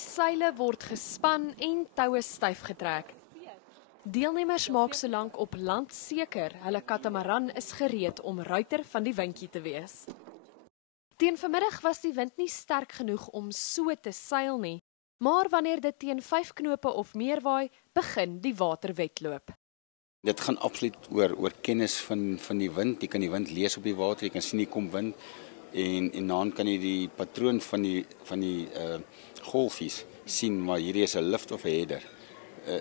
seile word gespan en toue styf getrek. Deelnemers maak solank op land seker, hulle katamaran is gereed om ruiter van die windjie te wees. Teen vanmiddag was die wind nie sterk genoeg om so te seil nie, maar wanneer dit teen 5 knope of meer waai, begin die water wedloop. Dit gaan absoluut oor kennis van die wind. Jy kan die wind lees op die water, jy kan sien hier kom wind en dan kan jy die patroon van die golfies sien, maar hierdie is 'n lift of 'n header.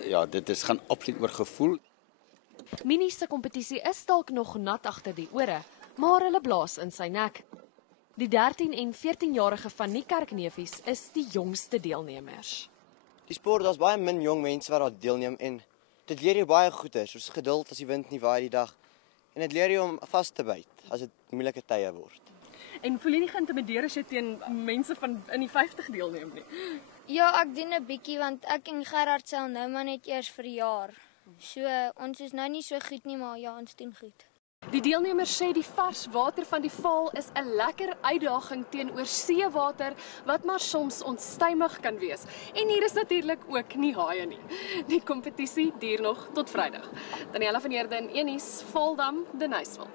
Ja, dit gaan absoluut oor gevoel. Minnie se kompetisie is dalk nog nat agter die ore, maar hulle blaas in sy nek. Die 13 en 14-jarige van die kerkneefies is die jongste deelnemers. Die sport, daar's baie min jong mense wat daar deelneem en dit leer jou baie goeie, soos geduld as die wind nie waai die dag. En dit leer jou om vas te byt as dit moeilike tye word. En voel jy nie geïntimideer as jy teen mense van in die 50 deelneem nie? Ja, ek doen 'n bietjie want ek en Gerard seil nou maar net eers vir 'n jaar. So ons is nou nie so goed nie, maar ja, ons doen goed. Die deelnemers sê die vars water van die val is 'n lekker uitdaging teenoor seewater wat maar soms onstuimig kan wees. En hier is natuurlik ook nie haie nie. Die kompetisie duur nog tot Vrydag. Daniela van Heerden, Enies, Valdam, Denysville.